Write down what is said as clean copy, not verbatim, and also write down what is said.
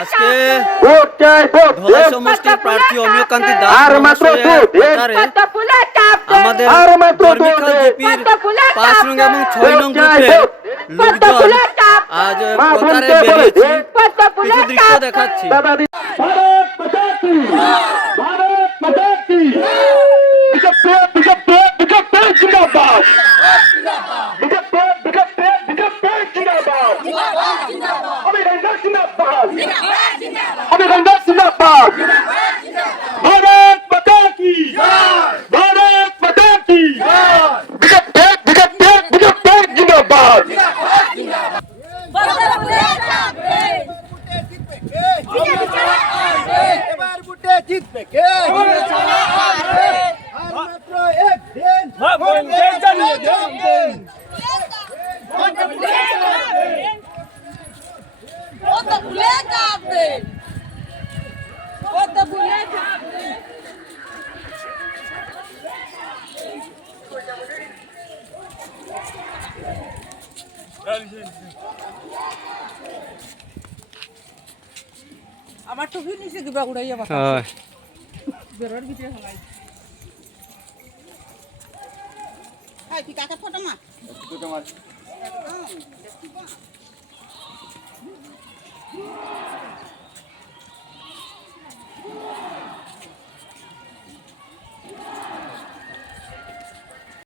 আজকে ধলাই সমষ্টির প্রার্থী অমিয়কান্তি দাস মহাশয়ের প্রচারে আমাদের বর্মিখাল জিপির ৫ নং এবং ৬ নং গ্রুপের লোকজন আজ প্রচারে বেরিয়েছি। কিছু দৃশ্য দেখাচ্ছি। আমার টুপি নিচে দিবা উড়াইয়া বাতা বেরোর ভিতরে হলাই হাই তুই কাকা ফটো মা